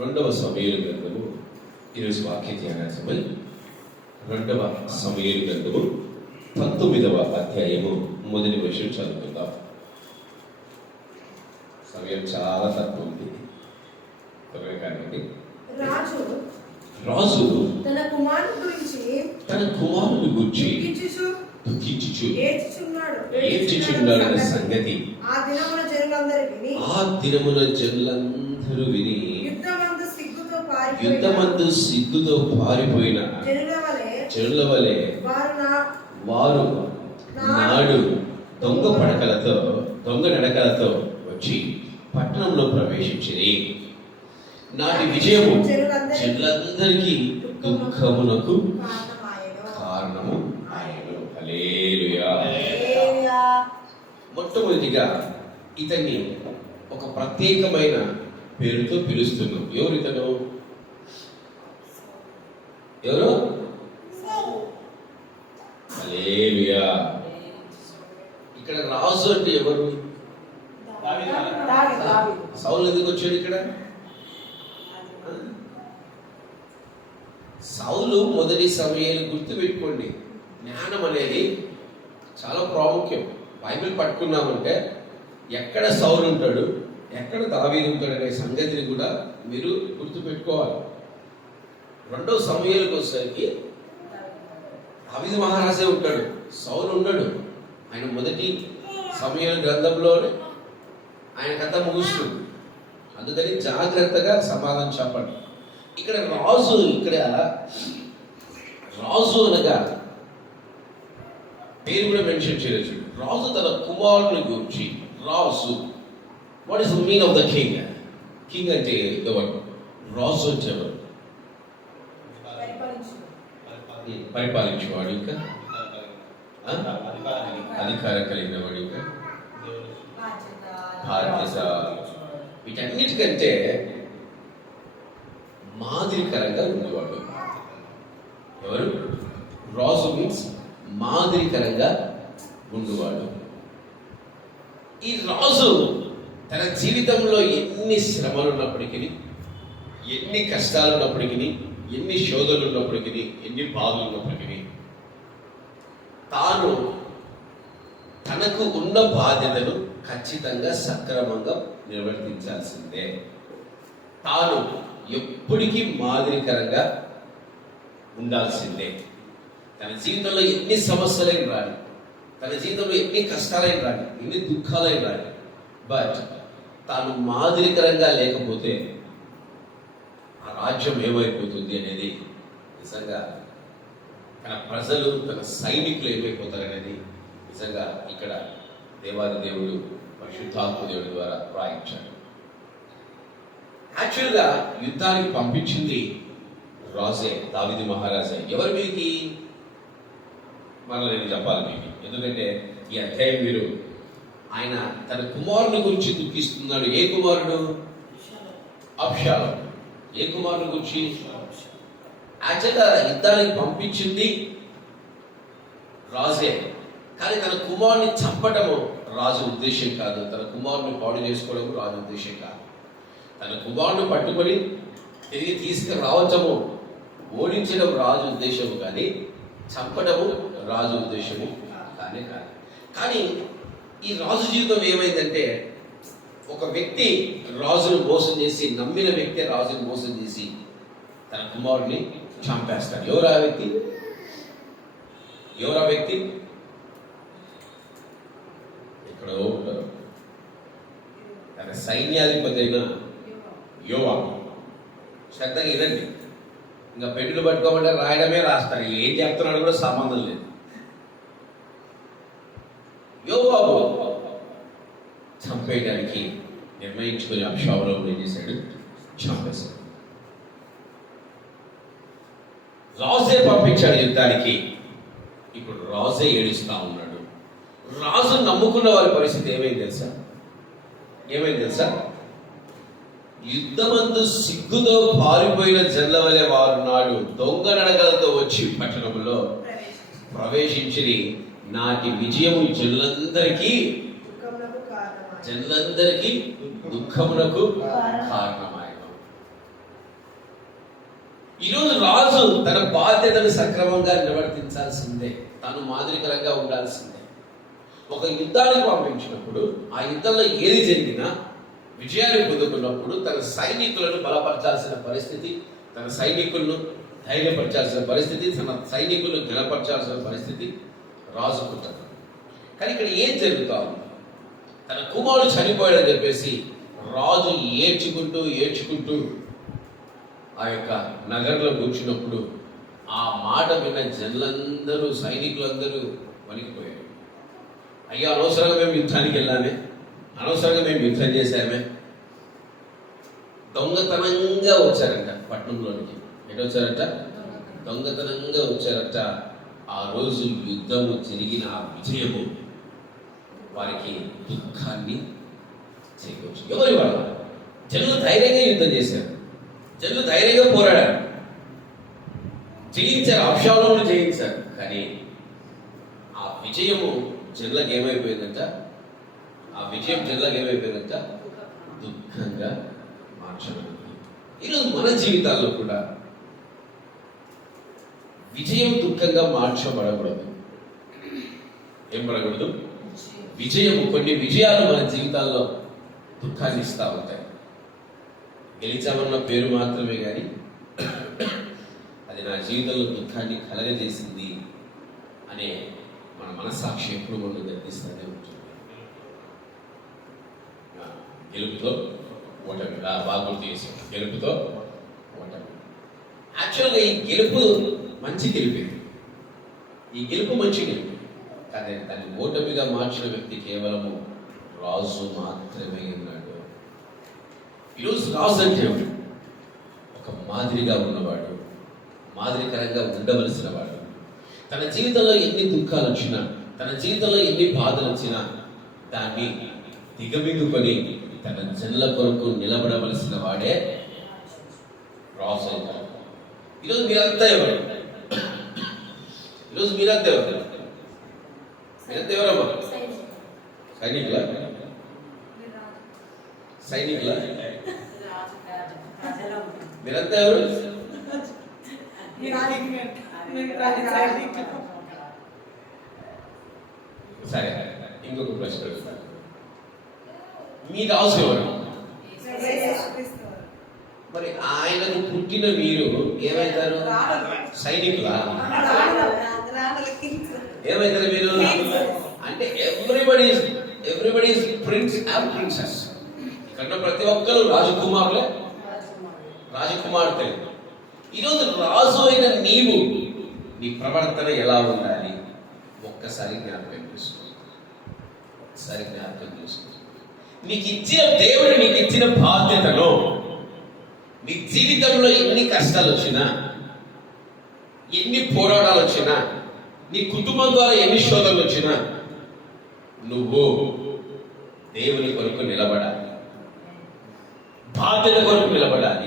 రెండవ సమూయేలు గ్రంథము, ఈరోజు వాక్య ధ్యానాంశమై 2వ సమూయేలు గ్రంథము 19వ అధ్యాయము మొదటి వచనం చదువుకుందాం. సమయం చాలా తక్కువ ఉంది, త్వరగా కానివ్వండి. రాజు తన కుమారుని గురించి దుఃఖించుచు ఏడ్చుచున్నాడన్న సంగతి ఆ దినమున జనులందరూ విని యుద్ధమందు సిగ్గుతో పారిపోయిన జనుల వలె వారు నాడు దొంగ నడకలతో వచ్చి పట్టణంలో ప్రవేశించిరి. నాటి విజయము జనులందరికీ దుఃఖమునకు కారణము ఆయను. హల్లెలూయా. మొట్టమొదటిగా ఇతన్ని ఒక ప్రత్యేకమైన పేరుతో పిలుస్తున్నాం. ఎవరు ఇతను? ఎవరు? హల్లెలూయా. ఇక్కడ రాజు అంటే ఎవరు? సౌలు ఎందుకు వచ్చాడు ఇక్కడ? సౌలు మొదటి సమయాన్ని గుర్తు పెట్టుకోండి. జ్ఞానం అనేది చాలా ప్రాముఖ్యం. బైబిల్ పట్టుకున్నామంటే ఎక్కడ సౌలు ఉంటాడు, ఎక్కడ దావీదు ఉంటాడు అనే సంగతిని కూడా మీరు గుర్తు పెట్టుకోవాలి. రెండవ సమయాలకు వచ్చేసరికి దావీదు మహారాజే ఉంటాడు, సౌలు ఉండడు. ఆయన మొదటి సమయాల గ్రంథంలోనే ఆయన కథ ముగుస్తుంది. అందుకని జాగ్రత్తగా సమాధానం చెప్పండి. ఇక్కడ రాజు అనగా పేరు కూడా మెన్షన్ చేయవచ్చు. రాజు తన కుమారుని గురించి. రాజు, what is the mean of the king? King అంటే ఎవరు? రాజు అంటే ఎవరు? పరిపాలించేవాడు, ఇంకా అధికారం కలిగిన వాడు, ఇంకా బాధ్యత. వీటన్నిటికంటే మాదిరికరంగా ఉండేవాడు. ఎవరు? రాజు మీన్స్ మాదిరికరంగా ఉండేవాడు. ఈ రాజు తన జీవితంలో ఎన్ని శ్రమలు ఉన్నప్పటికీ, ఎన్ని కష్టాలు ఉన్నప్పటికీ, ఎన్ని శోధనలు ఉన్నప్పటికీ, ఎన్ని బాధలు ఉన్నప్పటికీ, తాను తనకు ఉన్న బాధ్యతను ఖచ్చితంగా సక్రమంగా నిర్వర్తించాల్సిందే. తాను ఎప్పటికీ మాదిరికరంగా ఉండాల్సిందే. తన జీవితంలో ఎన్ని సమస్యలైన రాని, తన జీవితంలో ఎన్ని కష్టాలైన రాని, ఎన్ని దుఃఖాలైన రాని, బట్ తాను మాదిరికరంగా లేకపోతే ఆ రాజ్యం ఏమైపోతుంది అనేది నిజంగా తన ప్రజలు, తన సైనికులు ఏమైపోతారు అనేది నిజంగా ఇక్కడ దేవాది దేవుడు, పరిశుద్ధాత్మ దేవుడి ద్వారా రాయించాడు. యాక్చువల్గా యుద్ధానికి పంపించింది రాజే, దావీదు మహారాజే. ఎవరి మీదకి? నేను చెప్పాలి మీకు, ఎందుకంటే ఈ అధ్యాయం మీరు ఆయన తన కుమారుని గురించి దుఃఖిస్తున్నాడు. ఏ కుమారుడు? అబ్షాలోము. ఏ కుమారుని గురించి? యాక్చువల్గా యుద్ధానికి పంపించింది రాజే, కానీ తన కుమారుని చంపటము రాజు ఉద్దేశం కాదు. తన కుమారుని పాడు చేసుకోవడం రాజు ఉద్దేశం కాదు. తన కుమారుని పట్టుకొని తిరిగి తీసుకురావటము, ఓడించడం రాజు ఉద్దేశము, కానీ చంపడము రాజు ఉద్దేశము కానే కాదు. కానీ ఈ రాజు జీవితం ఏమైందంటే, ఒక వ్యక్తి రాజును మోసం చేసి, నమ్మిన వ్యక్తి రాజును మోసం చేసి తన కుమారుని చంపేస్తాడు. ఎవరా వ్యక్తి? ఎక్కడో ఉంటారు. తన సైన్యాధిపతి అయిన యోవాబు. శ్రద్ధగా వినండి. ఇంకా పెట్టులు పట్టుకోమంటే రాయడమే రాస్తారు, ఏం చెప్తున్నాడు కూడా సంబంధం లేదు. యోవాబు చంపేయడానికి నిర్ణయించుకుని అబ్షాలోము ఏం చేశాడు? చంపేశాడు. రాజే పంపించాడు యుద్ధానికి. ఇప్పుడు రాజే ఏడుస్తా ఉన్నాడు. రాజు నమ్ముకున్న వారి పరిస్థితి ఏమైంది తెలుసా? యుద్ధమందు సిగ్గుతో పారిపోయిన జనుల వలె వారు నాడు దొంగ నడకలతో వచ్చి పట్టణంలో ప్రవేశించి నాటి విజయము జనులందరికీ దుఃఖమునకు కారణమాయను. ఈరోజు రాజు తన బాధ్యతను సక్రమంగా నిర్వర్తించాల్సిందే, తాను మాదిరికరంగా ఉండాల్సిందే. ఒక యుద్ధానికి పంపించినప్పుడు ఆ యుద్ధంలో ఏది జరిగినా విజయాన్ని పొందుకున్నప్పుడు తన సైనికులను బలపరచాల్సిన పరిస్థితి, తన సైనికులను ధైర్యపరచాల్సిన పరిస్థితి, తన సైనికులను గెలపరచాల్సిన పరిస్థితి రాజుకుంటారు. కానీ ఇక్కడ ఏం జరుగుతా ఉంది? తన కుమారుడు చనిపోయాడని చెప్పేసి రాజు ఏడ్చుకుంటూ ఆ యొక్క నగరంలో కూర్చున్నప్పుడు ఆ మాట విన్న జనులందరూ, సైనికులందరూ వణికిపోయారు. అయ్యా, అనవసరంగా మేము యుద్ధానికి వెళ్ళామే, అనవసరంగా మేము యుద్ధం చేశామే. దొంగతనంగా వచ్చారంట పట్టణంలోనికి. ఎటు వచ్చారంట? దొంగతనంగా వచ్చారంట. ఆ రోజు యుద్ధము జరిగిన ఆ విజయము వారికి దుఃఖాన్ని చేకూర్చు. ఎవరి వాళ్ళ జనులు ధైర్యంగా యుద్ధం చేశారు, జనులు ధైర్యంగా పోరాడారు, జయించారు, అబ్షాలోమును జయించారు. కానీ ఆ విజయము జనులకు ఏమైపోయిందంట? ఆ విజయం జనులకు ఏమైపోయిందంట? దుఃఖంగా మార్చబడింది. ఈరోజు మన జీవితాల్లో కూడా విజయం దుఃఖంగా మార్చబడకూడదు. ఏం పడకూడదు? విజయము, కొన్ని విజయాలు మన జీవితాల్లో దుఃఖాన్ని ఇస్తూ ఉంటాయి. గెలిచామన్న పేరు మాత్రమే కానీ అది నా జీవితంలో దుఃఖాన్ని కలగజేసింది అనే మన మనస్సాక్షి ఎప్పుడు మనం గర్తిస్తూనే ఉంటుంది. గెలుపుతో ఓటమి, బాగా గుర్తు చేసాం. గెలుపుతో ఓటమి. యాక్చువల్గా ఈ గెలుపు మంచి గెలిపే, ఈ గెలుపు మంచి గెలుపు. కానీ దాన్ని ఓటమిగా మార్చిన వ్యక్తి కేవలము రాజు మాత్రమే ఉన్నాడు. ఈరోజు రాజు అంటే ఒక మాదిరిగా ఉన్నవాడు, మాదిరికరంగా ఉండవలసిన వాడు. తన జీవితంలో ఎన్ని దుఃఖాలు వచ్చినా, తన జీవితంలో ఎన్ని బాధలు వచ్చినా దాన్ని దిగమింగుకొని తన జనుల కొరకు నిలబడవలసిన వాడే రాజు అంటారు. ఈరోజు మీరంతా ఎవరు? ఈరోజు మీరంతా ఎవరు? మీరంతా ఎవరమ్మా? సైనికులా? సైనికులా? మీరంతా ఎవరు? సరే, ఇంకొక ప్రశ్న అడుగుతాను. మీ రాజు ఎవరు? మరి ఆయనను పుట్టిన మీరు ఏమైతారు? సైనికులా? ఏమైతారు మీరు? అంటే ఎవ్రీబడి ప్రిన్స్ అండ్ ప్రిన్సెస్. ఇక్కడ ప్రతి ఒక్కరు రాజకుమారులే, రాజకుమార్తె. ఈరోజు రాజు అయిన నీవు, నీ ప్రవర్తన ఎలా ఉండాలి? ఒక్కసారి జ్ఞాపకం చేసుకో. ఒకసారి జ్ఞాపకం చేసుకో. నీకు ఇచ్చిన దేవుడు నీకు ఇచ్చిన బాధ్యతను, నీ జీవితంలో ఎన్ని కష్టాలు వచ్చినా, ఎన్ని పోరాటాలు వచ్చినా, నీ కుటుంబం ద్వారా ఎన్ని శోధనలు వచ్చినా నువ్వు దేవుని కొరకు నిలబడాలి, బాధ్యత కొరకు నిలబడాలి.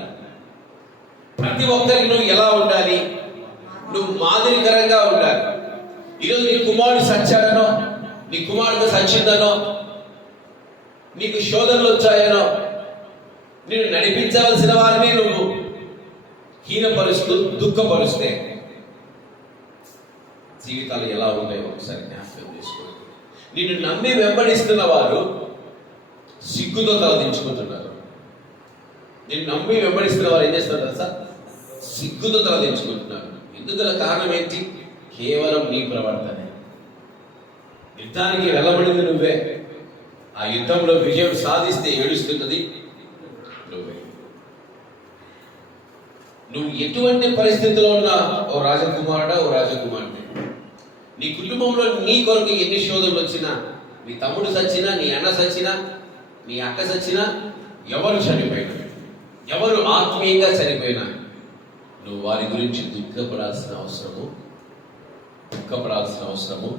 ప్రతి ఒక్కరికి నువ్వు ఎలా ఉండాలి? నువ్వు మాదిరికరంగా ఉండాలి. ఈరోజు నీ కుమారుడు సచ్చాడనో, నీ కుమారుడు సచ్చిందనో, నీకు శోధనలు వచ్చాయనో, నేను నడిపించవలసిన వారిని నువ్వు హీనపరుస్తూ దుఃఖపరుస్తే జీవితాలు ఎలా ఉంటాయో ఒకసారి జ్ఞాపకం చేసుకోండి. నిన్ను నమ్మి వెంబడిస్తున్న వారు సిగ్గుతో తలదించుకుంటున్నారు. నిన్ను నమ్మి వెంబడిస్తున్న వారు ఏం చేస్తున్నారు తెలుసా? సిగ్గుతో తలదించుకుంటున్నారు. ఎందుకు? కారణం ఏంటి? కేవలం నీ ప్రవర్తనే. యుద్ధానికి వెళ్ళబడింది నువ్వే, ఆ యుద్ధంలో విజయం సాధిస్తే ఏడుస్తున్నది నువ్వే. నువ్వు ఎటువంటి పరిస్థితిలో ఉన్నా, ఓ రాజకుమారుడా, ఓ రాజకుమారుడే, నీ కుటుంబంలో నీ కొరకు ఎన్ని శోధనలు వచ్చినా, నీ తమ్ముడు సచ్చినా, నీ అన్న సచ్చినా, నీ అక్క సచ్చినా, ఎవరు చనిపోయినా, ఎవరు ఆత్మీయంగా చనిపోయినా నువ్వు వారి గురించి దుఃఖపడాల్సిన అవసరము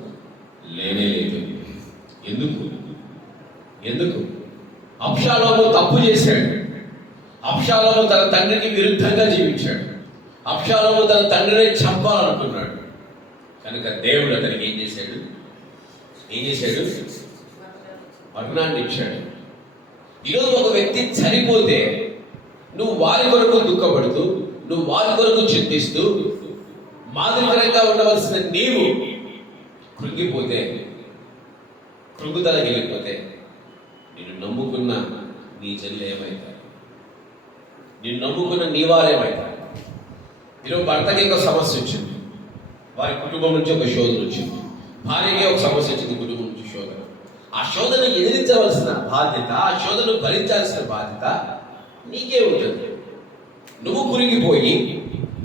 లేనే లేదు. ఎందుకు? అబ్షాలోము తప్పు చేశాడు. అబ్షాలోము తన తండ్రికి విరుద్ధంగా జీవించాడు. అబ్షాలోము తన తండ్రిని చంపాలనుకున్నాడు. కనుక దేవుడు అతనికి ఏం చేశాడు? మరణాన్ని ఇచ్చాడు. ఈరోజు ఒక వ్యక్తి చనిపోతే నువ్వు వారి కొరకు దుఃఖపడుతూ, నువ్వు వారి కొరకు చింతిస్తూ మాదిరికరంగా ఉండవలసిన నీవు కృంగిపోతే, కృంగుదలకి వెళ్ళిపోతే నిన్ను నమ్ముకున్న నీ చెల్లి ఏమవుతారు? నిన్ను నమ్ముకున్న నీ వారేమవుతారు? ఈరోజు భర్తకి ఒక సమస్య వచ్చింది, వారి కుటుంబం నుంచి ఒక శోధన వచ్చింది. భార్యకి ఒక సమస్య వచ్చింది, కుటుంబం నుంచి శోధన. ఆ శోధన ఎదిరించవలసిన బాధ్యత, ఆ శోధనను భరించాల్సిన బాధ్యత నీకే ఉంటుంది. నువ్వు కురిగిపోయి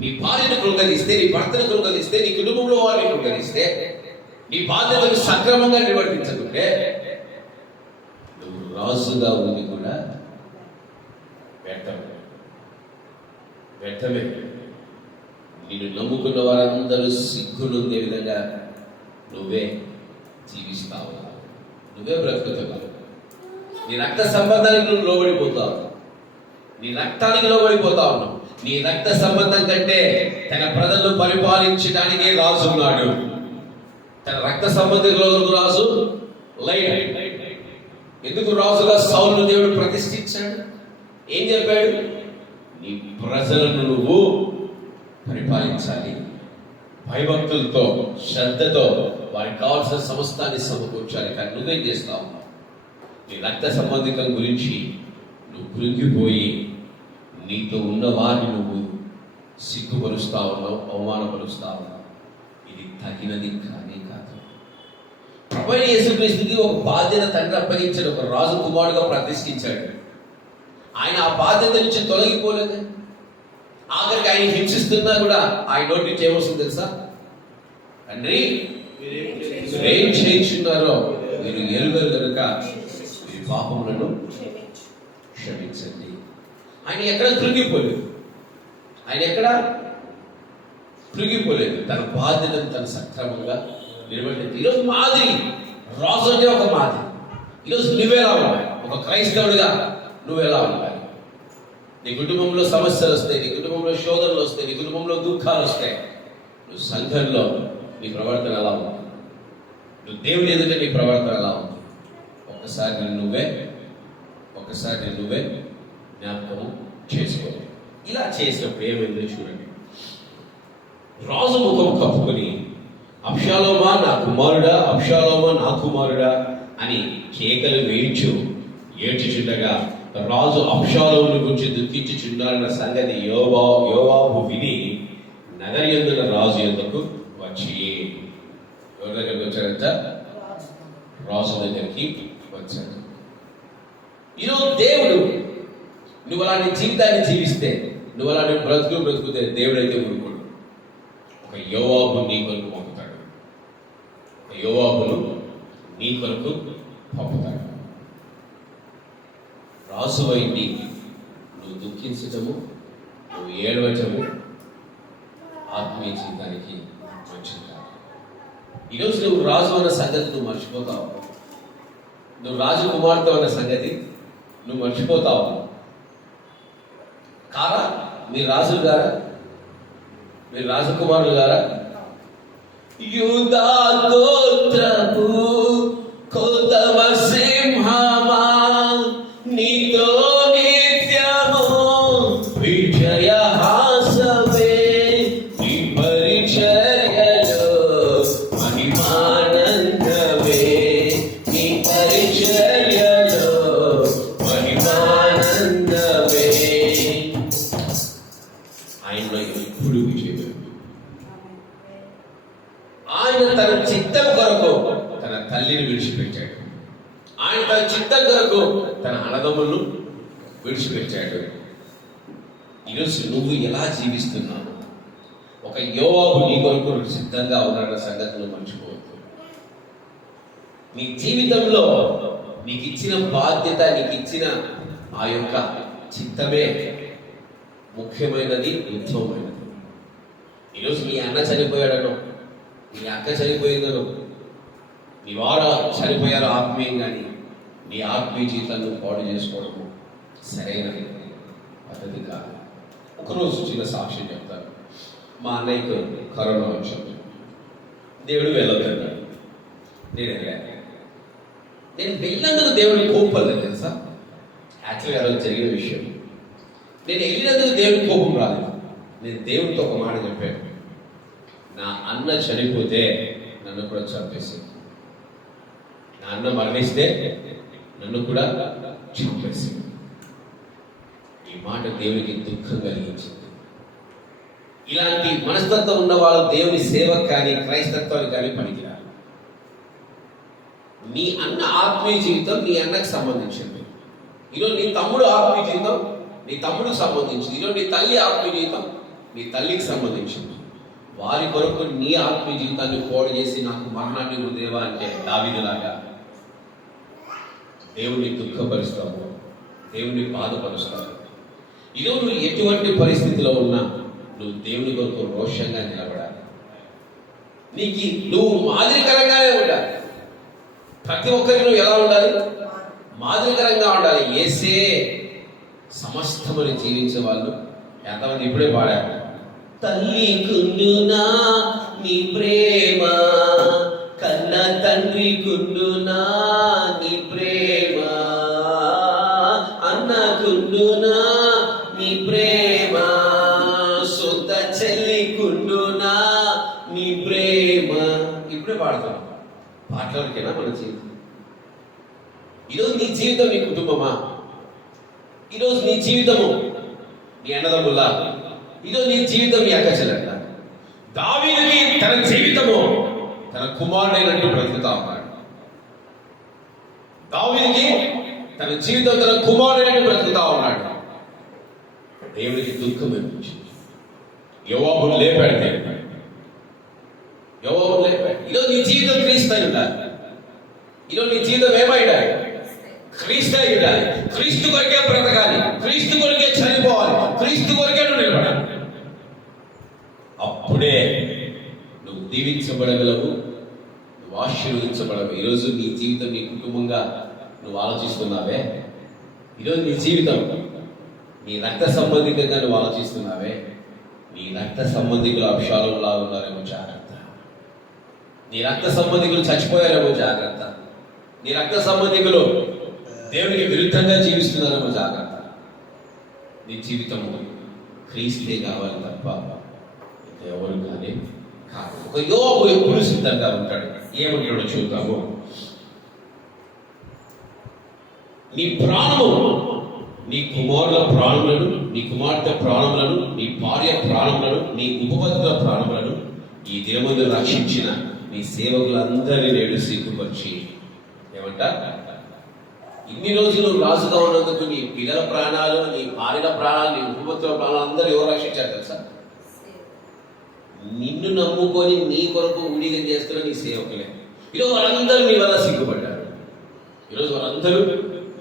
నీ భార్యను కృంగలిస్తే, నీ భర్తను కృంగలిస్తే, నీ కుటుంబంలో వారిని కృంగలిస్తే, నీ బాధ్యతను సక్రమంగా నిర్వర్తించకుంటే నువ్వు రాజుగా ఉంది కూడా వ్యర్థమే. వ్యర్థమే. నిన్ను నమ్ముకున్న వారందరూ సిగ్గులుండే విధంగా నువ్వే జీవిస్తావు, నువ్వే బ్రతుకుతున్నావు. నీ రక్త సంబంధానికి నువ్వు లోబడిపోతావు, నీ రక్తానికి లోబడిపోతా ఉన్నావు. నీ రక్త సంబంధం కంటే తన ప్రజలను పరిపాలించడానికే రాజు ఉన్నాడు. తన రక్త సంబంధికులకు రాజు లైట్. ఎందుకు రాజుగా సౌలును దేవుడు ప్రతిష్ఠించాడు? ఏం చెప్పాడు? నీ ప్రజలను నువ్వు పరిపాలించాలి, భయభక్తులతో, శ్రద్ధతో వారికి కావాల్సిన సమస్తాన్ని సమకూర్చాలి. కానీ నువ్వేం చేస్తావు? నీ రక్త సంబంధికం గురించి నువ్వు కృంగిపోయి నీతో ఉన్న వారిని నువ్వు సిగ్గుపరుస్తా ఉన్నావు, అవమానపరుస్తా ఉన్నావు. ఇది తగినది కానీ కాదు. ప్రభువైన యేసుక్రీస్తుకి ఒక బాధ్యత తండ్రి అప్పగించాడు, ఒక రాజు కుమారుడుగా ప్రతిష్ఠించాడు. ఆయన ఆ బాధ్యత నుంచి తొలగిపోలేదు. ఆఖరికి ఆయన హింసిస్తున్నా కూడా ఆయన నోటి నుంచి ఏమొస్తుంది తెలుసా? తండ్రి ఏం చేయించున్నారో మీరు ఎరుగరు కనుక మీ పాపములను క్షమించండి. ఆయన ఎక్కడ కృంగిపోలేదు, ఆయన ఎక్కడ కృంగిపోలేదు. తన బాధ్యతను తన సక్రమంగా నిర్వర్తించి ఈరోజు మాదిరి రాజు అంటే ఒక మాదిరి. ఈరోజు నువ్వెలా ఉండాలి? ఒక క్రైస్తవుడిగా నువ్వెలా ఉండాలి? నీ కుటుంబంలో సమస్యలు వస్తాయి, నీ కుటుంబంలో శోధనలు వస్తాయి, నీ కుటుంబంలో దుఃఖాలు వస్తాయి. నువ్వు సంఘంలో నీ ప్రవర్తన ఎలా ఉంది? నువ్వు దేవుని ఎదుట నీ ప్రవర్తన ఎలా ఉంది? ఒక్కసారి నువ్వే జ్ఞాపకము చేసుకో. ఇలా చేసినప్పుడు ఏమైందో చూడండి. రాజు ముఖం కప్పుకొని అబ్షాలోమా నా కుమారుడా, అబ్షాలోమా నా కుమారుడా అని కేకలు వేయించు ఏడ్చుచుండగా రాజు అబ్షాలోమును గురించి దుఃఖించుచున్నాడన్న సంగతి యోవాబు విని నగరి యందున్న రాజు యొద్దకు వచ్చి, ఎవరి దగ్గరికి వచ్చాడంట? రాజు దగ్గరికి వచ్చాడు. ఈరోజు దేవుడు నువ్వు అలాంటి జీవితాన్ని జీవిస్తే, నువ్వు అలాంటి బ్రతుకుతే దేవుడైతే ఊరుకోడు. ఒక యోవాబు నీ కొరకు పంపుతాడు, ఒక యోవాబును నీ కొరకు పంపుతాడు. రాజు అయింది నువ్వు దుఃఖించటము, నువ్వు ఏడవటము ఆత్మీయ జీవితానికి మంచిది కాదు. ఈరోజు నువ్వు రాజు అన్న సంగతి నువ్వు మర్చిపోతావు, నువ్వు రాజు కుమార్తె అన్న సంగతి నువ్వు మర్చిపోతావు. కారా మీరు రాజులు గారా? మీరు రాజకుమారులు గారా? యూదా గోత్రపు కొదమ సింహమా నీతో నిత్యము విజయహాసమే, నీ పరిచర్యలో మహిమానందమే, నీ పరిచర్యలో మహిమానందమే. ఆయనలో ఎప్పుడు విజయం. ఆయన తన చిత్తం కొరకు తన తల్లిని విడిచిపెట్టాడు. ఆయన తన చిత్తం కొరకు తన అన్నదమ్ములను విడిచిపెట్టాడు. ఈరోజు నువ్వు ఎలా జీవిస్తున్నావు? ఒక యోవాబు నీ కొరకు సిద్ధంగా ఉన్నాడన్న సంగతులు మర్చిపోవద్దు. నీ జీవితంలో నీకు ఇచ్చిన బాధ్యత, నీకు ఇచ్చిన ఆ యొక్క చిత్తమే ముఖ్యమైనది, ఉత్తమమైనది. ఈరోజు నీ అన్న చనిపోయాడనో, నీ అక్క చనిపోయిందనో, నీ వారు చనిపోయారు ఆత్మీయంగాని, నీ ఆత్మీయ జీవితాన్ని పాడు చేసుకోవడము సరైన పద్ధతి కాదు. ఒకరోజు చిన్న సాక్ష్యం చెప్తాను. మా అన్నయ్యకు కరోనా వచ్చింది, దేవుడు వెళ్ళొద్దన్నాడు. నేను వెళ్ళినందుకు దేవుడిని కోపలేదు తెలుసా? యాక్చువల్గా ఆ రోజు జరిగిన విషయం. నేను వెళ్ళినందుకు దేవుడికి కోపం రాలేదు. నేను దేవునితో ఒక మాట చెప్పాను, నా అన్న చనిపోతే నన్ను కూడా చంపేసింది, నా అన్న మరణిస్తే నన్ను కూడా చంపేసింది. ఈ మాట దేవునికి దుఃఖం కలిగించింది. ఇలాంటి మనస్తత్వం ఉన్న వాళ్ళు దేవుని సేవ కానీ క్రైస్తత్వానికి కానీ పనికిరారు. నీ అన్న ఆత్మీయ జీవితం నీ అన్నకు సంబంధించింది. ఈరోజు నీ తమ్ముడు ఆత్మీయ జీవితం నీ తమ్ముడికి సంబంధించింది. ఈరోజు నీ తల్లి ఆత్మీయ జీవితం నీ తల్లికి సంబంధించింది. వారి కొరకు నీ ఆత్మీయ జీవితాన్ని పోడు చేసి నాకు మరణాన్ని దేవా అంటే దావీదులాగా దేవుణ్ణి దుఃఖపరుస్తావు, దేవుణ్ణి బాధపరుస్తావు. ఈరోజు నువ్వు ఎటువంటి పరిస్థితిలో ఉన్నా నువ్వు దేవుని కొరకు రోషంగా నిలబడాలి. నీకు నువ్వు మాదిరికరంగానే ఉండాలి. ప్రతి ఒక్కరికి నువ్వు ఎలా ఉండాలి? మాదిరికరంగా ఉండాలి. యేసే సమస్తమని జీవించే వాళ్ళు ఎంతమంది ఇప్పుడే పాడారు. తల్లి కుండునా నీ ప్రేమ, కన్న తండ్రి కుండునా నీ ప్రేమ, అన్న కుండునా నీ ప్రేమ, సొంత చెల్లి కుండునా నీ ప్రేమ. ఇప్పుడే పాడతాం. పాటలకేనా మన జీవితం? ఈరోజు నీ జీవితం నీ కుటుంబమా? ఈరోజు నీ జీవితము నీ అన్నదమ్ములా? ఈరోజు నీ జీవితం నీ అక్క చెల్లెళ్ళ? దావీదుకి తన జీవితము తన కుమారుడైనట్టు బ్రతుకుతా ఉన్నాడు. దావీదుకి తన జీవితం తన కుమారుడైనట్టు బ్రతుకుతా ఉన్నాడు. దేవుడికి దుఃఖం అనిపించింది. యోవాబును లేపాడు దేవుడు. యోవాబును లేపాడు. ఈరోజు నీ జీవితం క్రీస్తు అయి ఉండాలి. ఈరోజు నీ జీవితం ఏమై ఉండాలి? క్రీస్తు అయి ఉండాలి. క్రీస్తు కొరకే బ్రతకాలి, క్రీస్తు కొరకే చనిపోవాలి, క్రీస్తు కొరకే నువ్వు నిలబడాలి. అప్పుడే నువ్వు దీవించబడగలవు, నువ్వు ఆశీర్వదించబడవు. ఈరోజు నీ జీవితం నీ కుటుంబంగా నువ్వు ఆలోచిస్తున్నావే? ఈరోజు నీ జీవితం నీ రక్త సంబంధికంగా నువ్వు ఆలోచిస్తున్నావే? నీ రక్త సంబంధికులు అభిషాలంలా ఉన్నారేమో జాగ్రత్త. నీ రక్త సంబంధికులు చచ్చిపోయారేమో జాగ్రత్త. నీ రక్త సంబంధికులు దేవునికి విరుద్ధంగా జీవిస్తున్నారేమో జాగ్రత్త. నీ జీవితం క్రీస్తే కావాలి తప్ప ఎవరు కానీ కాదు. ఒక యోబు ఎప్పుడు సిద్ధంగా ఉంటాడు. ఏమంటాడో చూద్దాము. నీ ప్రాణము, నీ కుమారుల ప్రాణములను, నీ కుమార్తె ప్రాణములను, నీ భార్య ప్రాణములను, నీ ఉపపత్తుల ప్రాణములను ఈ దినమందు రక్షించిన నీ సేవకులందరినీ నేడు సిగ్గుపరిచి ఏమంట? ఇన్ని రోజులు రాజుగా ఉన్నందుకు నీ పిల్లల ప్రాణాలు, నీ భార్యల ప్రాణాలు, నీ ఉపపత్తుల ప్రాణాలు అందరూ ఎవరు రక్షించారు తెలుసా? నిన్ను నమ్ముకొని నీ కొరకు ఊడిగం చేస్తున్న నీ సేవకులే. ఈరోజు వాళ్ళందరూ నీ వల్ల సిగ్గుపడ్డారు. ఈరోజు వాళ్ళందరూ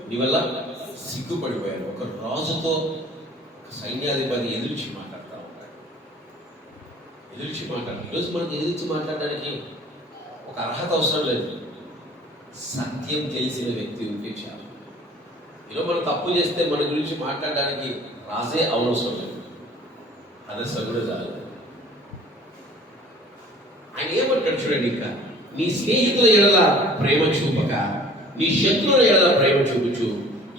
నీ వల్ల సిగ్గుపడిపోయారు. ఒక రాజుతో సైన్యాధిపతి ఎదురించి మాట్లాడుతూ ఉంటాడు. ఎదురించి మాట్లాడు. ఈరోజు మనకి ఎదురించి మాట్లాడడానికి ఒక అర్హత అవసరం లేదు. సత్యం తెలిసిన వ్యక్తి ఉంటే చాలు. ఈరోజు మనం తప్పు చేస్తే మన గురించి మాట్లాడడానికి రాజే అవసరం లేదు, అదర్శ కూడా చాలు. ఆయన ఏమంటాడు చూడండి, ఇంకా నీ స్నేహితుల ఎడల ప్రేమ చూపక నీ శత్రువుల ఎడల ప్రేమ చూపుచు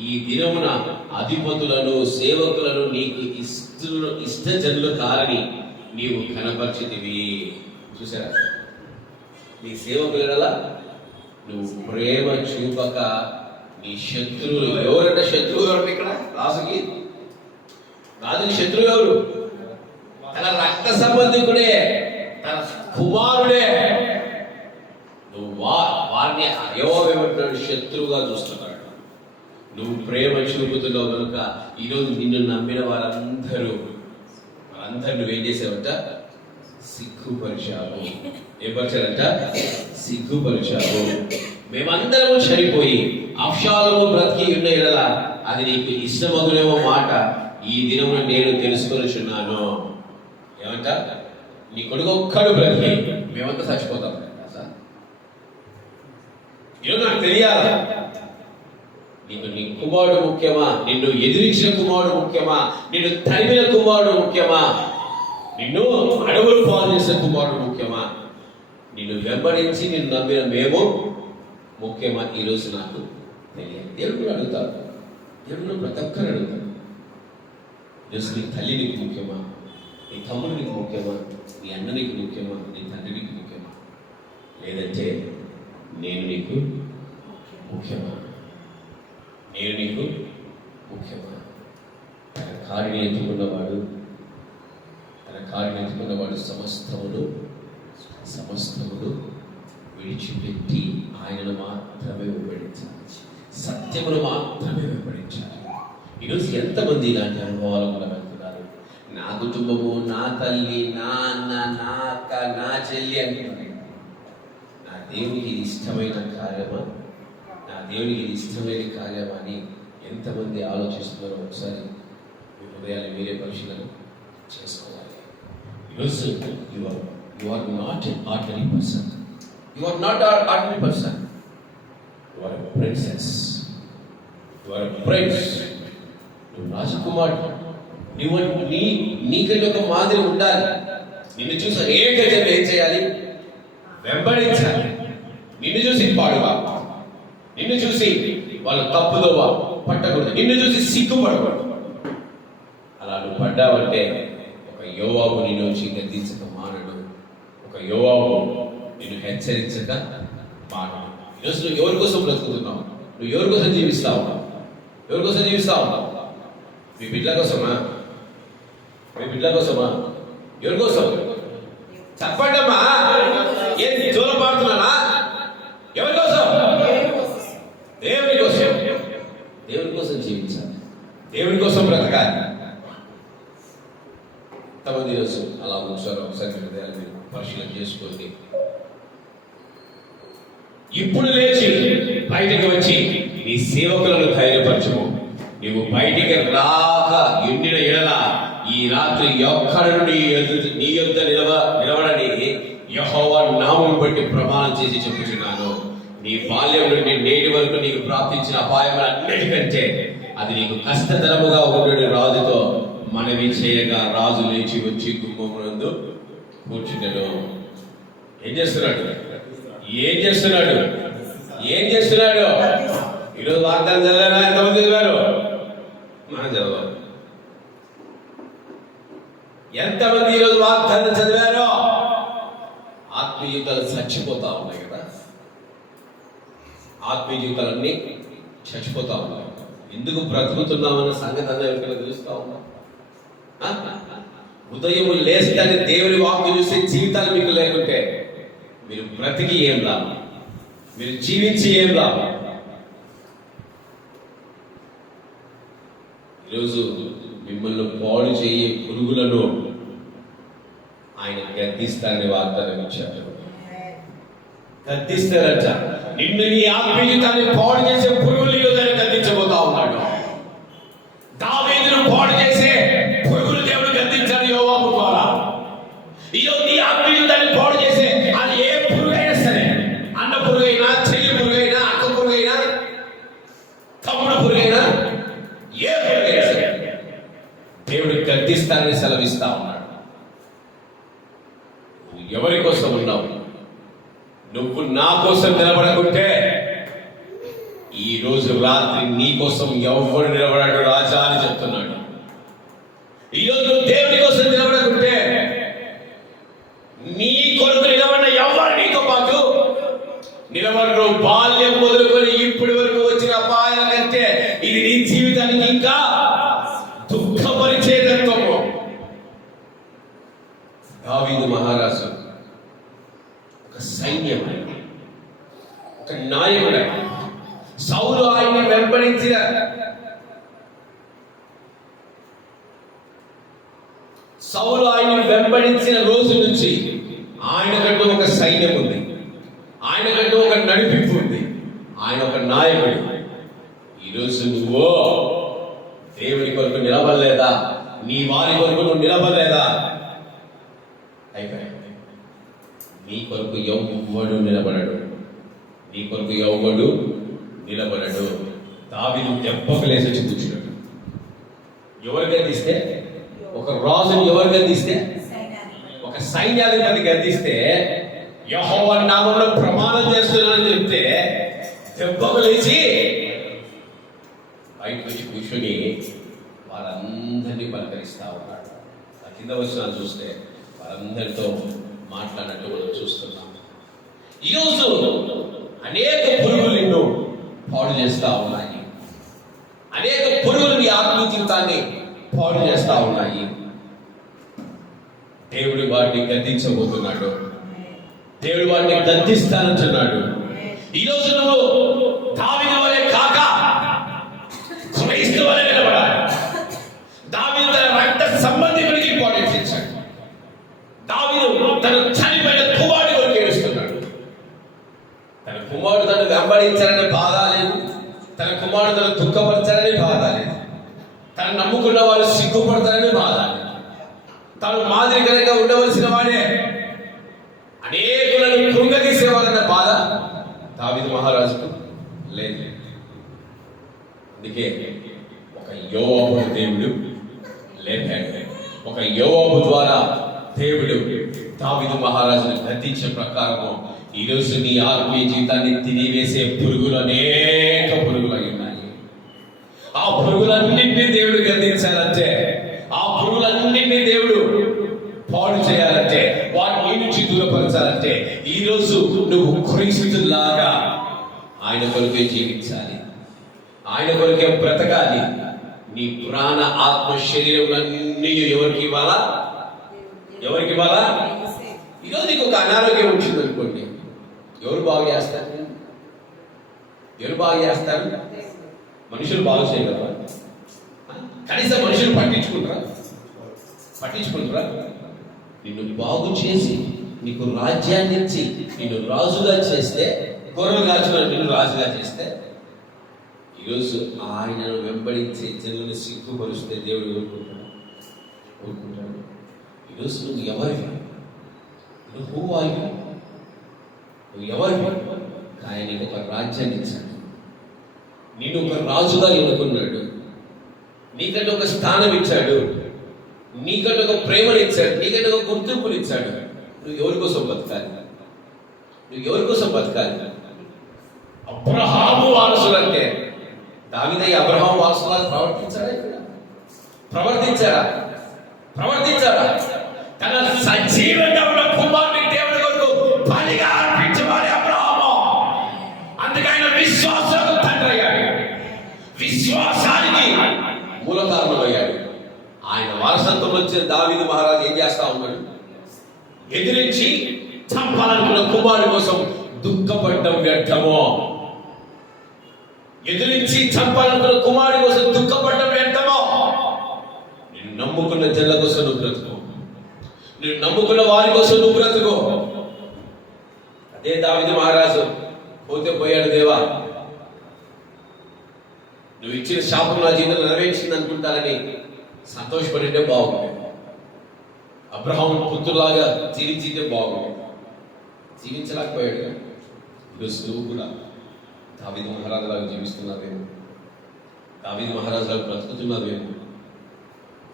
ఈ దినమున అధిపతులను సేవకులను నీకు ఇష్టజనులు కారని నీవు కనపరిచితివి. చూసారా? నీ సేవకుల ఎడల నువ్వు ప్రేమ చూపక నీ శత్రువులు. ఎవరంటే శత్రువు? ఎవరు ఇక్కడ రాజుకి? రాజుకి శత్రువు ఎవరు? తన రక్త సంబంధికుడే, తన కుమారుడే. నువ్వు వారిని ఏమంటాడు? శత్రువుగా చూస్తున్నాడు. నువ్వు ప్రేమ చూపుతున్నావు కనుక ఈరోజు నిన్ను నమ్మిన వారందరూ నువ్వేం చేసావంట? సిగ్గుపరిచావు. ఏం పరిచారంట? సిగ్గుపరిచావు. మేమందరము చనిపోయి అబ్షాలోము బ్రతికి ఉన్న ఎడల అది నీకు ఇష్టమగునేమో మాట ఈ దినమున నేను తెలుసుకొనిచున్నాను. ఏమంట? నీ కొడుకు ఒక్కడు బ్రతికి మేమంతా చచ్చిపోతాం. ఈరోజు నాకు తెలియాలి, నీకు నీ కుమారుడు ముఖ్యమా? నిన్ను ఎదిరించిన కుమారుడు ముఖ్యమా? నిన్ను తరిమిన కుమారుడు ముఖ్యమా? నిన్ను అడవులు పాలు చేసిన కుమారుడు ముఖ్యమా? నిన్ను వెంబడించి నిన్ను నమ్మిన మేము ముఖ్యమా? ఈరోజు నాకు తెలియాలి. దేవుడు అడుగుతాడు. దేవుడు ప్రతి ఒక్కరు అడుగుతాడు. ఈరోజు నీ తల్లి నీకు ముఖ్యమా? నీ తమ్ముడు నీకు ముఖ్యమా? నీ అన్న నీకు ముఖ్యమా? నీ తండ్రి నీకు ముఖ్యమా? లేదంటే నేను నీకు ముఖ్యమా? నేను నీకు ముఖ్యమా? తన కారిని ఎత్తుకున్నవాడు సమస్తమును విడిచిపెట్టి ఆయనను మాత్రమే వెంబడించాలి, సత్యమును మాత్రమే వెంబడించాలి. ఈరోజు ఎంతమంది ఇలాంటి అనుభవాలు కూడా వెళ్తున్నారు? నా కుటుంబము, నా తల్లి, నా అన్న, నా అక్క, నా చెల్లి అంటున్నారు. నా దేవునికి ఇది ఇష్టమైన కార్యమా? నా దేవునికి ఇది ఇష్టమైన కార్యమా అని ఎంతమంది ఆలోచిస్తున్నారో ఒకసారి మీ హృదయాన్ని మీరే పరిశీలన చేసుకోవాలి. ఈరోజు you are not an ordinary person. You are not an ordinary person. You are a princess. You are a prince. నువ్వు రాజకుమారుడు. నీకంటే ఒక మాదిరి ఉండాలి. నిన్ను చూసి ఏకైతే ఏం చేయాలి? వెంబడించాలి. నిన్ను చూసి పాడువా, నిన్ను చూసి వాళ్ళ తప్పుదోవా పట్టకూడదు, నిన్ను చూసి సిగ్గుపడకూడదు. అలా నువ్వు పడ్డావంటే ఒక యోవాబు నిన్ను వచ్చి గద్దించక మానడు, ఒక యోవాబు నిన్ను హెచ్చరించక మానడు. ఈరోజు నువ్వు ఎవరి కోసం బ్రతుకుతున్నావు? నువ్వు ఎవరి కోసం జీవిస్తావు? ఎవరి కోసం జీవిస్తావు? మీ బిడ్డల కోసమా? మీ బిడ్డల కోసమా? ఎవరి కోసం? చెప్పండమ్మా. ఏంటి జోల పాడుతున్నానా? ఎవరి కోసం? దేవుని కోసం. దేవుని కోసం జీవించాలి, దేవుని కోసం బ్రతకాలి. ఎంతమంది ఈరోజు అలా ఒకసారి హృదయాన్ని పరిశీలన చేసుకోండి. ఇప్పుడు లేచి బయటకు వచ్చి నీ సేవకులను ధైర్యపరచుము. నీవు బయటికి రాక ఎండిన ఎడల ఈ రాత్రి ఒక్కడు నీ యొద్ద నిలవడని యెహోవా నామమును బట్టి ప్రమాణం చేసి చెప్పుచున్నాను. నీ బాల్యం నుండి నేటి వరకు నీకు ప్రాప్తించిన అపాయములన్నిటికంటే అది నీకు కష్టతరముగా ఉండేది. రాజుతో మనవి చేయగా రాజు లేచి వచ్చి గుమ్మమునందు కూర్చున్నాడు. ఏం చేస్తున్నాడు? ఈరోజు వాగ్దానం చదివారా? ఎంతమంది చదివారు? మనం చదవాలి. ఎంతమంది ఈరోజు వాగ్దానం చదివారో? ఆత్మీయ జీవితాలు చచ్చిపోతా ఉన్నాయి కదా. ఆత్మీయ జీవితాలన్నీ చచ్చిపోతా ఉన్నాయి. ఎందుకు బ్రతుకుతున్నామన్న సంగతి అంతా ఎవరికైనా తెలుస్తా ఉన్నాం. ఉదయం లేస్తానే దేవుని వాక్కు చూసే జీవితాలు మీకు లేకుంటే మీరు బ్రతికి ఏం లాభం? మీరు జీవించి ఏం లాభం? ఈరోజు మిమ్మల్ని పాడు చేయే పురుగులను ఆయన గద్దిస్తారని వాగ్దానం ఇచ్చారు. గద్దిస్తారంట. నిన్ను నీ ఆత్మీయతని పాడు చేసే పురుగులు ఈరోజు గద్దించబోతా ఉన్నాడు. దావీదును పాడు చేసే పురుగులు దేవుడు గద్దించాడు యోవాబు ద్వారా. ఈరోజు నీ ఆత్మీయతని పాడు చేసే అది ఏ పురుగైనా సరే, అన్న పురుగైనా, చెల్లి పురుగైనా, అక్క పురుగైనా, తమ్ముడు పురుగైనా, ఏ పురుగైనా సరే దేవుడు గద్దిస్తానని సెలవిస్తా ఉన్నాడు. ఎవరి కోసం ఉన్నావు? నువ్వు నా కోసం నిలబడకుంటే ఈ రోజు రాత్రి నీ కోసం ఎవరు నిలబడాడు రాజా అని చెప్తున్నాడు. ఈరోజు నువ్వు దేవుని కోసం నిలబడకుంటే నీ కొరకు నిలబడిన ఎవరు నీతో పాటు నిలబడరు. బాల్యం మొదలుకొని ఇప్పటి వరకు వచ్చిన అపాయం కంటే ఇది నీ జీవితానికి ఇంకా దుఃఖపరిచే తత్వము. దావీదు మహారాజు ఒక సైన్యం, ఒక నాయకుడు. సౌలు ఆయన వెంబడించిన రోజు నుంచి ఆయనకంటూ ఒక సైన్యం ఉంది, ఆయనకంటూ ఒక నడిపింపు ఉంది, ఆయన ఒక నాయకుడు. ఈరోజు నువ్వు దేవుని కొరకు నిలబడలేదా? నీ వారి కొరకు నువ్వు నిలబడలేదా? అయిపోయాయి. నీ కొరకు ఎవ్వడు నిలబడడు. నీ కొరకు ఎవ్వడు నిలబడడు. దావీదు దెబ్బకు లేసి వచ్చి కూర్చున్నాడు. ఎవరు గద్దిస్తే? ఒక రాజుని ఎవరు గద్దిస్తే? ఒక సైన్యాధిపతి గద్దిస్తే, యెహోవా నామములో ప్రమాణం చేస్తున్నానని చెప్తే దెబ్బకు లేచి బయటకు వచ్చి కూర్చొని వారందరినీ పలకరిస్తా ఉన్నాడు. నాకు కింద వచనాలు చూస్తే వారందరితో మాట్లాడినట్టు మనం చూస్తున్నాం. ఈరోజు అనేక పురుగులు నిన్ను పాడు చేస్తా ఉన్నాయి. అనేక పురుగులు నీ ఆత్మీయ జీవితాన్ని పాడు చేస్తా ఉన్నాయి. దేవుడు వాటిని గద్దించబోతున్నాడు. దేవుడు వాటిని గద్దిస్తానంటున్నాడు. ఈరోజు నువ్వు దావీదు వలె కాక క్రీస్తు వలె నిలబడాలి. దావీదు తన రక్త సంబంధికుడికి ఇంపార్టెన్స్ ఇచ్చాడు. దావీదు తన చనిపోయిన కుమారుడి కొరకు ఏడుస్తున్నాడు. తన కుమారుడు తను వెంబడించాలని బాధ లేదు. తన కుమారుడు తను దుఃఖపరచాలని బాధ లేదు. తను నమ్ముకున్న వాళ్ళు సిగ్గుపడతారని బాధ లేదు. తను మాదిరికరంగా ఉండవలసిన వాడే అనేకులను కృంగదీసేవాలన్న బాధ దావీదు మహారాజుకు లేదు. అందుకే ఒక యోవాబు దేవుడు లేపాడు. ఒక యోవాబు ద్వారా దేవుడు దావీదు మహారాజును గద్దించే ప్రకారము ఈరోజు నీ ఆత్మీయ జీవితాన్ని తినివేసే పురుగులు అనేక పురుగులు అయి ఉన్నాయి. ఆ పురుగులన్నింటినీ దేవుడు గద్దించాలంటే, ఆ పురుగులన్నింటినీ దేవుడు పాడు చేయాలంటే, వాటిని నుంచి దూరపరచాలంటే ఈరోజు నువ్వు క్రీస్తులాగా ఆయన కొరకే జీవించాలి. ఆయన కొరకే బ్రతకాలి. నీ ప్రాణ ఆత్మ శరీరములన్నీ ఎవరికి ఇవ్వాలా? ఎవరికి ఇవ్వాలా? ఈరోజు నీకు ఒక అనారోగ్యం వచ్చింది అనుకోండి, ఎవరు బాగు చేస్తారు? ఎవరు బాగు చేస్తారు? మనుషులు బాగు చేయగలరా? కనీసం మనుషులు పట్టించుకుంటారా? నిన్ను బాగు చేసి నీకు రాజ్యాన్ని ఇచ్చి నిన్ను రాజుగా చేస్తే, గొర్రెలు కాచున నిన్ను రాజుగా చేస్తే, ఈరోజు ఆయనను వెంబడించే జనులను సిగ్గుపరుస్తే దేవుడు ఊరుకుంటాడు. ఈరోజు నువ్వు ఎవరివి? నువ్వు ఎవరివి? ఆయన నీకు ఒక రాజ్యాన్ని ఇచ్చాడు. నిన్ను ఒక రాజుగా ఎన్నుకున్నాడు. నీకంటే ఒక స్థానం ఇచ్చాడు. నీకంటే ఒక ప్రేమను ఇచ్చాడు. నీకంటే ఒక గుర్తింపుని ఇచ్చాడు. నువ్వు ఎవరి కోసం బతకాలి? అబ్రహాము వారసులు అంటే దావీదయ్య అబ్రహాము వారసులాగా ప్రవర్తించాడా? తన సజీవంగా ఉన్న కుమారుని దేవుడి కొరకు బలిగా అర్పించేవాడే అబ్రహాము. అందుకే ఆయన విశ్వాసాలకు తండ్రి అయ్యాడు. విశ్వాసానికి మూల కారణం అయ్యాడు. ఆయన వారసత్వం వచ్చిన దావీదు మహారాజు ఏం చేస్తా ఉన్నాడు? ఎదిరించి చంపాలనుకున్న కుమారుడి కోసం దుఃఖపడ్డం వ్యర్థమో. ఎదిరించి చంపాలనుకున్న కుమారుడి కోసం దుఃఖపడ్డం వ్యర్థమో. నేను నమ్ముకున్న జనుల కోసం నువ్వు బ్రతుకో. నేను నమ్ముకున్న వారి కోసం నువ్వు బ్రతుకో. అదే దావీదు మహారాజు పోతే పోయాడు. దేవా, నువ్వు ఇచ్చిన శాపం నా జీవితంలో నెరవేర్చింది అనుకుంటానని సంతోషపడింటే బాగుంది. అబ్రహాము పుత్రులాగా జీవించింటే బాగుంది. జీవించలేకపోయాడు. ఈరోజు నువ్వు కూడా దావీదు మహారాజులాగా జీవిస్తున్నావేమో, దావీదు మహారాజులాగా బ్రతుకుతున్నావేమో.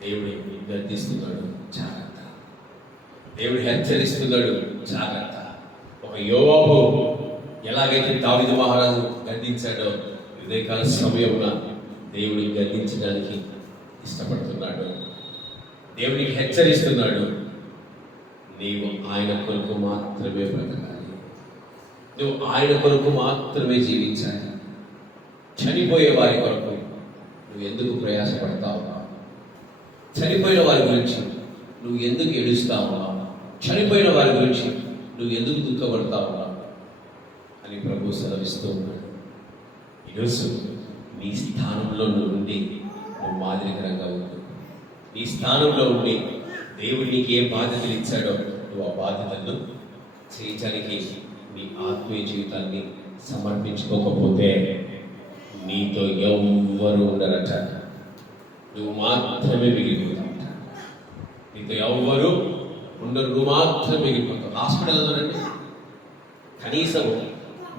దేవుడు గద్దిస్తున్నాడు, జాగ్రత్త. దేవుడు హెచ్చరిస్తున్నాడు, జాగ్రత్త. ఒక యోవాబు ఎలాగైతే దావీదు మహారాజు గద్దించాడో, ఉదయకాల సమయమున దేవుడిని గద్దించడానికి ఇష్టపడుతున్నాడు. దేవునికి హెచ్చరిస్తున్నాడు, నీవు ఆయన కొరకు మాత్రమే బ్రతకాలి. నువ్వు ఆయన కొరకు మాత్రమే జీవించాలి. చనిపోయే వారి కొరకు నువ్వు ఎందుకు ప్రయాసపడతావు? చనిపోయిన వారి గురించి నువ్వు ఎందుకు ఏడుస్తావు? చనిపోయిన వారి గురించి నువ్వు ఎందుకు దుఃఖపడతావు అని ప్రభు సెలవిస్తూ ఉన్నాడు. ఈరోజు నీ స్థానంలో నుండి నువ్వు మాదిరికరంగా ఉండు. నీ స్థానంలో ఉండి దేవుడు నీకు ఏ బాధ్యతలు ఇచ్చాడో నువ్వు ఆ బాధ్యతలను చేయించడానికి నీ ఆత్మీయ జీవితాన్ని సమర్పించుకోకపోతే నీతో ఎవ్వరు ఉండరట. నువ్వు మాత్రమే మిగిలిపోతావు. నీతో ఎవ్వరు ఉండరు, నువ్వు మాత్రమే మిగిలిపోతావు. హాస్పిటల్లో చూడండి, కనీసం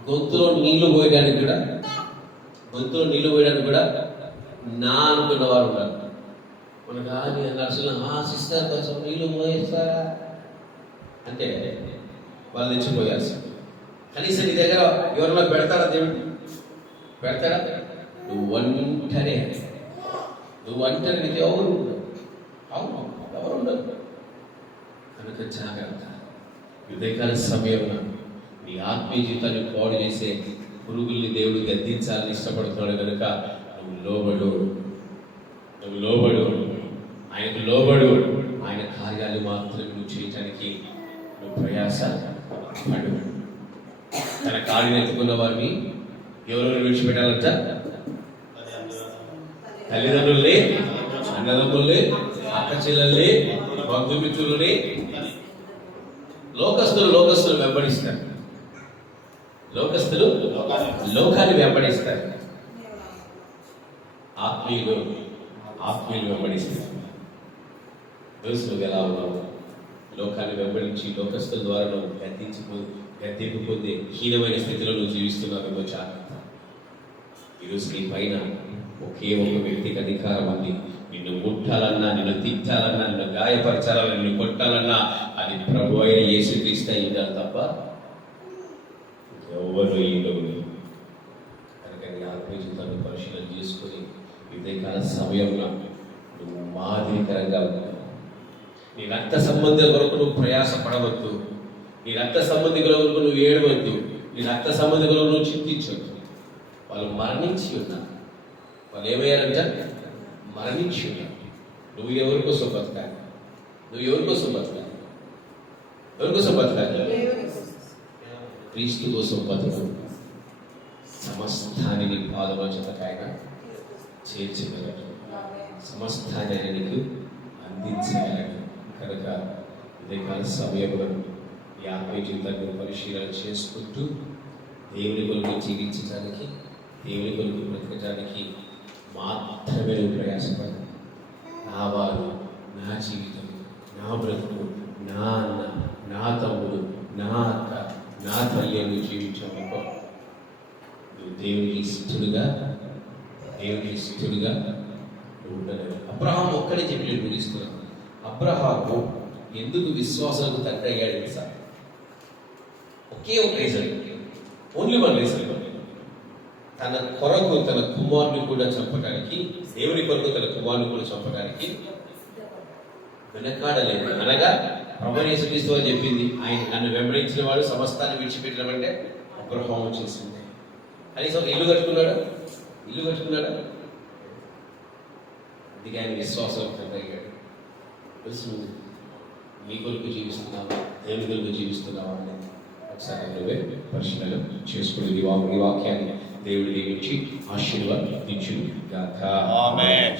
గొంతులో నీళ్లు పోయడానికి కూడా నా అనుకున్న వారు ఉన్నారు. మన కానీ నర్సులు సిస్టర్ కోసం నీళ్ళు పోయేస్తారా అంటే వాళ్ళు తెచ్చిపోయాల్సింది. కనీసం నీ దగ్గర ఎవరిలో పెడతాడా? దేవుడు పెడతాడా? నువ్వు ఒంటరి నీకు ఎవరు ఉండరు. అవును, ఎవరు ఉండరు. జాగ్రత్త. ఉదయకాల సమయంలో నీ ఆత్మీయ జీవితాన్ని పాడు చేసే పురుగుల్ని దేవుడు గద్దించాలని ఇష్టపడుతున్నాడు కనుక నువ్వు లోబడు, ఆయనకు లోబడు. ఆయన కార్యాలు మాత్రం నువ్వు చేయటానికి నువ్వు ప్రయాస పడు. తన కాడిని ఎత్తుకున్న వారిని ఎవరెవరు విడిచిపెట్టాలంట? తల్లిదండ్రులే, అన్నదమ్ములే, అక్క చెల్లెల్ని, బంధుమిత్రులని. లోకస్తులు వెంబడిస్తారు. లోకస్తులు లోకాన్ని వెంబడిస్తారు. ఆత్మీయులు వెంబడిస్తారు. తెలుసు నువ్వు ఎలా ఉన్నావు. లోకాన్ని వెంబడించి లోకస్తుల ద్వారా నువ్వు గద్దెంపు పొందే హీనమైన స్థితిలో నువ్వు జీవిస్తున్నావేమో జాగ్రత్త. ఈరోజు నీ పైన ఒకే ఒక వ్యక్తికి అధికారం ఉంది. నిన్ను ముట్టాలన్నా, నిన్ను తిట్టాలన్నా, నిన్ను గాయపరచాలన్నా, నిన్ను కొట్టాలన్నా అది ప్రభు అయిన యేసుక్రీస్తు అయ్యిండాలి తప్ప ఎవరు ఉండవు. కనుక నీ ఆత్మీయ జీవితాన్ని పరిశీలన చేసుకొని ఉదయకాల సమయంలో నువ్వు మాదిరికరంగా ఉంటావు. నీ రక్త సంబంధుల కొరకు నువ్వు ప్రయాస పడవద్దు. నీ రక్త సంబంధికుల కొరకు నువ్వు ఏడవద్దు. నీ రక్త సంబంధికుల నువ్వు చింతించవద్దు. వాళ్ళు మరణించి ఉన్నారు. వాళ్ళు ఏమయ్యారంట? మరణించి ఉన్నారు. నువ్వు ఎవరి కోసం బతకాలి? ఎవరి కోసం బతకాలి? క్రీస్తు కోసం బతుకు. సమస్తాన్ని నీ పాదముల చెంతకు ఆయన చేర్చగలడు. సమస్తాన్ని ఆయన నీకు అందించగలడు. కనుక ఉదయకాల సమయంలో ఈ ఆత్మీయ జీవితాన్ని పరిశీలన చేసుకుంటూ దేవుని కొరకు జీవించడానికి, దేవుని కొరకు బ్రతకడానికి మాత్రమే నువ్వు ప్రయాసపడు. నా వారు, నా జీవితం, నా బ్రతుకు, నా అన్న, నా తమ్ముడు, నా అక్క, నా తల్లి నువ్వు జీవించావనుకో, నువ్వు దేవునికి ఇష్టడుగా నువ్వు ఉండలేవు. అబ్రహాము ఒక్కడే చెప్పి నేను ముగిస్తున్నాను. అబ్రహాము ఎందుకు విశ్వాసాలకు తండ్రి అయ్యాడు తెలుసా? ఒకే ఒక రీజన్, ఓన్లీ వన్ రీజన్. తన కొరకు తన కుమారుని కూడా చంపడానికి, దేవుని కొరకు తన కుమారుని కూడా చంపడానికి వెనకాడలేదు. అనగా ప్రభువైన యేసుక్రీస్తు అని చెప్పింది, ఆయన నన్ను వెంబడించిన వాడు సమస్తాన్ని విడిచిపెట్టడం అబ్రహాము చేసింది. కనీసం ఇల్లు కట్టుకున్నాడా? అందుకే ఆయన విశ్వాసం అయ్యాడు. తెలుసు మీ కొరకు జీవిస్తున్నావా, దేవుని కొరకు జీవిస్తున్నావా అనేది ఒకసారి నువ్వే పరిశీలన చేసుకుని ఈ వాక్యాన్ని దేవుడి దీవించి ఆశీర్వాదించును గాక. ఆమేన్.